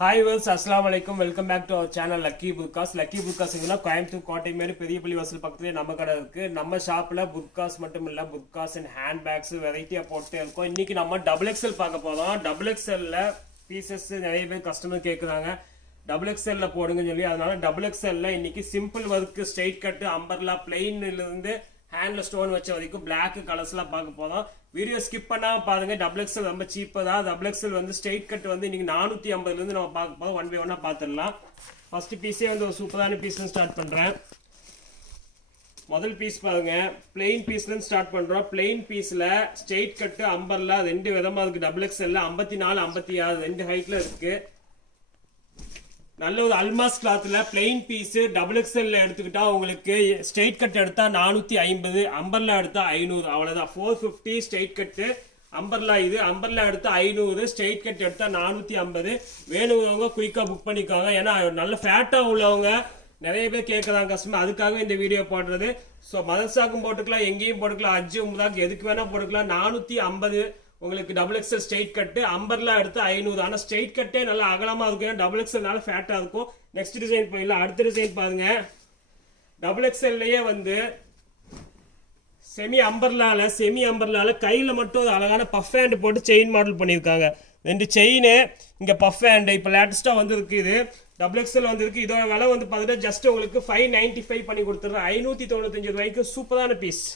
Hi viewers அஸ்லாம் வலைக்கம் welcome back to our channel Lucky Burqas. Lucky புர்காஸ்னா கோயம்புத்தூர் கோட்டை மாரி பெரிய பள்ளி வாசல் பக்கத்துலேயே நம்ம கடை இருக்கு. நம்ம ஷாப்ல புர்காஸ் மட்டும் இல்ல, புர்காஸ் அண்ட் ஹேண்ட் பேக்ஸ் வெரைட்டியா போட்டு இருக்கோம். இன்னைக்கு நம்ம டபுள் எக்ஸ்எல் பார்க்க போறோம். டபுள் எக்ஸ்எல்ல பீசஸ் நிறைய பேர் கஸ்டமர் கேட்குறாங்க, டபுள் எக்ஸ்எல்ல போடுங்கன்னு சொல்லி. அதனால டபுள் எக்ஸ்எல்ல இன்னைக்கு simple work, straight cut, umbrella, பிளெயின்ல இருந்து ஹேண்ட்ல ஸ்டோன் வச்ச வரைக்கும் பிளாக் கலர்ஸ்லாம் பார்க்க போறோம். வீடியோ ஸ்கிப் பண்ணாம பாருங்க. டபுள் எக்ஸ்எல் ரொம்ப சீப்பா தான். டபுள் எக்ஸ்எல் வந்து ஸ்ட்ரெயிட் கட் வந்து இன்னைக்கு 450 இருந்து நம்ம பார்க்க போறோம். ஒன் பை ஒன்னா பார்த்துடலாம். ஃபர்ஸ்ட் பீஸே வந்து ஒரு சூப்பரான பீஸ்ல ஸ்டார்ட் பண்றேன். முதல் பீஸ் பாருங்க, பிளெயின் பீஸ்ல இருந்து ஸ்டார்ட் பண்றோம். பிளெயின் பீஸ்ல ஸ்ட்ரெயிட் கட், அம்பர்லா ரெண்டு விதமா இருக்கு. டபுள் எக்ஸ்எல்ல 54, 56 ரெண்டு ஹைட்ல இருக்கு. நல்ல ஒரு அல்மாஸ் கிளாத்ல பிளெயின் பீஸ் டபுள் எக்ஸ்எல்ல எடுத்துக்கிட்டா உங்களுக்கு ஸ்ட்ரெயிட் கட் எடுத்தா 450, அம்பர்லா எடுத்தா 500, அவ்வளவுதான். 450 ஸ்ட்ரெயிட் கட்டு, அம்பர்லா இது அம்பர்லா எடுத்தா 500, ஸ்ட்ரெயிட் கட் எடுத்தா 450. வேணுங்கிறவங்க குயிக்கா புக் பண்ணிக்கோங்க. ஏன்னா நல்ல ஃபேட்டா உள்ளவங்க நிறைய பேர் கேட்கறாங்க கஸ்டமர், அதுக்காக இந்த வீடியோ போடுறது. ஸோ மதர்சாக்கும் போட்டுக்கலாம், எங்கேயும் போட்டுக்கலாம், அஜ்ஜு உம்ராக்கு எதுக்கு வேணா போட்டுக்கலாம். 450 உங்களுக்கு டபுள் எக்ஸ்எல் ஸ்ட்ரெயிட் கட்டு, அம்பர்லா எடுத்து 500. ஆனால் ஸ்ட்ரெயிட் கட்டே நல்லா அகலமா இருக்கும், டபுள் எக்ஸ்எல்னால ஃபேட்டா இருக்கும். நெக்ஸ்ட் டிசைன் போயிடலாம். அடுத்த டிசைன் பாருங்க. டபுள் எக்ஸ்எல்லையே வந்து செமி அம்பர்லால கையில மட்டும் ஒரு அழகான பஃப் ஹேண்ட் போட்டு செயின் மாடல் பண்ணியிருக்காங்க. ரெண்டு செயின் இங்க பஃப் ஹேண்ட் இப்போ லேட்டஸ்டா வந்து இருக்கு. இது டபுள் எக்ஸ்எல் வந்து இருக்கு. இதோட விலை வந்து பார்த்தீங்கன்னா ஜஸ்ட் உங்களுக்கு 595 பண்ணி கொடுத்துட்றேன். 595 ரூபாய்க்கு சூப்பரான பீஸ்.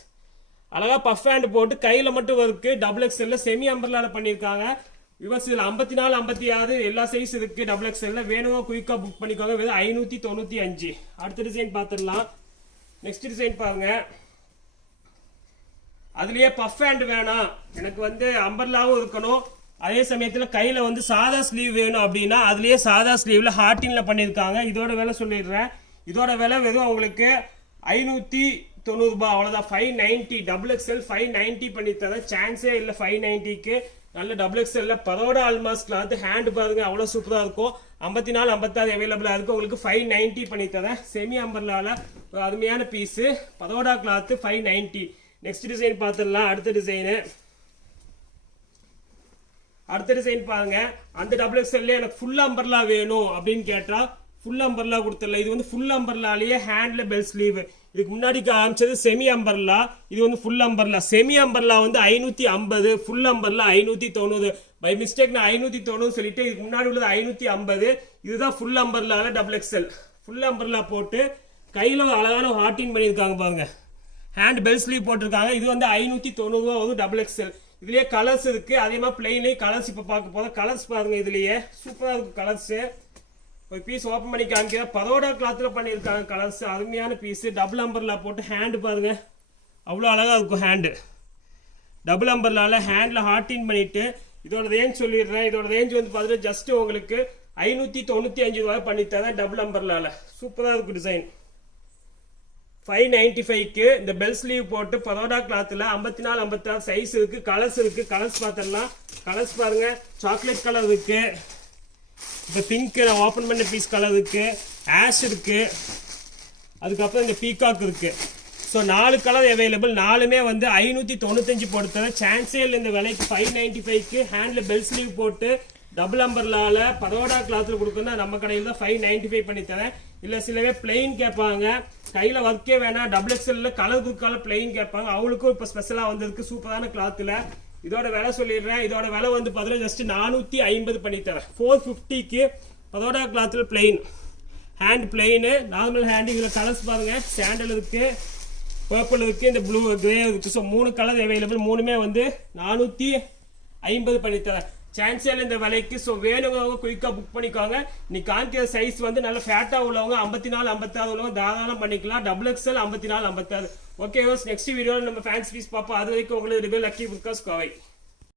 அழகா பஃப் ஹேண்ட் போட்டு கையில மட்டும் இருக்கு. டபுள் எக்ஸ்எல்ல செமி அம்பர்லால பண்ணிருக்காங்க. இவர்ஸ் 54, 56 எல்லா சைஸ் இருக்கு. டபுள் எக்ஸ்எல்ல வேணுங்க குயிக்கா புக் பண்ணிக்கோங்க. வெறும் 595. அடுத்த டிசைன் பார்த்துடலாம். நெக்ஸ்ட் டிசைன் பாருங்க. அதுலயே பஃப் ஹேண்ட் வேணாம், எனக்கு வந்து அம்பர்லாவும் இருக்கணும், அதே சமயத்துல கையில வந்து சாதா ஸ்லீவ் வேணும் அப்படின்னா அதுலயே சாதா ஸ்லீவ்ல ஹார்டின்ல பண்ணிருக்காங்க. இதோட விலை சொல்லிடுறேன். இதோட விலை வெறும் உங்களுக்கு 590 ரூபாய், அவ்வளவுதான். 590 டபுள் எக்ஸ்எல் 590 பண்ணி தர சான்ஸே இல்லை. 590க்கு நல்ல டபுள் எக்ஸ்எல்ல பரோட ஆல்மாஸ் கிளாத், ஹேண்ட் பாருங்க அவ்வளவு சூப்பரா இருக்கும். 54, 56 அவைலபிளா இருக்கு. உங்களுக்கு 590 பண்ணி தரேன். செமி அம்பர்லால அருமையான piece, Baroda cloth 590. Next design பார்த்துடலாம். அடுத்த டிசைன் பாருங்க. அந்த டபுள் எக்ஸ்எல்ல எனக்கு ஃபுல் அம்பர்லா வேணும் அப்படின்னு கேட்டா ஃபுல் அம்பர்லா கொடுத்துடல. இது வந்து ஃபுல் அம்பர்லாலேயே ஹேண்ட்ல பெல் ஸ்லீவ். இதுக்கு முன்னாடி காமிச்சது செமி அம்பர்லா, இது வந்து ஃபுல் அம்பர்லா. செமி அம்பர்லா வந்து 550, ஃபுல் அம்பர்லா 590. பை மிஸ்டேக் நான் 590 சொல்லிட்டு இதுக்கு முன்னாடி உள்ளது 550. இதுதான் ஃபுல் அம்பர்லால டபுள் எக்ஸ்எல். ஃபுல் அம்பர்லா போட்டு கையில அழகான ஹார்டின் பண்ணியிருக்காங்க பாருங்க. ஹேண்ட் பெல் ஸ்லீவ் போட்டிருக்காங்க. இது வந்து 590 ரூபா வந்து டபுள் எக்ஸ்எல். இதுலயே கலர்ஸ் இருக்கு, அதே மாதிரி பிளெயின்லயே கலர்ஸ் இப்ப பார்க்க போதும். கலர்ஸ் பாருங்க, இதுலயே சூப்பரா இருக்கு கலர்ஸ். ஒரு பீஸ் ஓப்பன் பண்ணி காமிக்கிறேன். பரோடா கிளாத்ல பண்ணியிருக்காங்க கலர்ஸ், அருமையான பீஸ். டபுள் அம்பர்லா போட்டு ஹேண்ட் பாருங்க அவ்வளோ அழகா இருக்கும். ஹேண்டு டபுள் அம்பர்லால ஹேண்ட்ல ஹார்டின் பண்ணிட்டு இதோட ரேஞ்ச் சொல்லிடுறேன். இதோட ரேஞ்ச் வந்து பார்த்தீங்கன்னா ஜஸ்ட் உங்களுக்கு 595 ரூபாய் பண்ணி தரேன். டபுள் அம்பர்லால சூப்பரா இருக்கும் டிசைன். 595க்கு இந்த பெல் ஸ்லீவ் போட்டு பரோடா கிளாத்ல 54, 56 சைஸ் இருக்கு. கலர்ஸ் இருக்கு. கலர்ஸ் பார்த்துடலாம். கலர்ஸ் பாருங்க. சாக்லேட் கலர் இருக்கு, இப்போ பிங்க் நான் ஓப்பன் பண்ண பீஸ் கலர் இருக்கு, ஆஷ் இருக்கு, அதுக்கப்புறம் இந்த பீகாக் இருக்கு. So 4 colour available. 4மே வந்து 595 போட்டு சான்ஸே இல்லை இந்த விலைக்கு. 595க்கு ஹேண்ட்ல பெல் ஸ்லீவ் போட்டு டபுள் அம்பர்லால பரோடா கிளாத்ல கொடுக்கணும். நம்ம கடையில் தான் 595 பண்ணி தரேன். இல்லை சிலவே பிளெயின் கேட்பாங்க, கையில ஒர்க்கே வேணாம், டபுள் எக்ஸ்எல்ல கலர் கொடுக்கால பிளெயின் கேட்பாங்க. அவங்களுக்கும் இப்போ ஸ்பெஷலா வந்திருக்கு சூப்பரான கிளாத்ல. இதோட விலை சொல்லிடுறேன். இதோட விலை வந்து பார்த்தீங்கன்னா ஜஸ்ட் 450 பண்ணி தரேன். 450க்கு பரோடா கிளாத்ல plain hand, plain normal hand. இதில் கலர்ஸ் பாருங்க. சாண்டல் இருக்கு, பர்பிள் இருக்கு, இந்த ப்ளூ கிரே இருக்கு. So 3 colour available. 3மே வந்து 450 பண்ணி தரேன். சான்ஸியல் இந்த விலைக்கு. ஸோ வேணுங்கிறவங்க குயிக்கா புக் பண்ணிக்கோங்க. நீ காமிக்கிற சைஸ் வந்து நல்ல ஃபேட்டா உள்ளவங்க 54, 56 உள்ளவங்க தாராளம் பண்ணிக்கலாம். Double XL 54, 56. ஓகே, நெக்ஸ்ட் வீடியோவில் நம்ம ஃபேன்ஸ் பீஸ் பார்ப்போம். அது வரைக்கும் உங்களுக்கு லக்கி புர்காஸ் கோவை.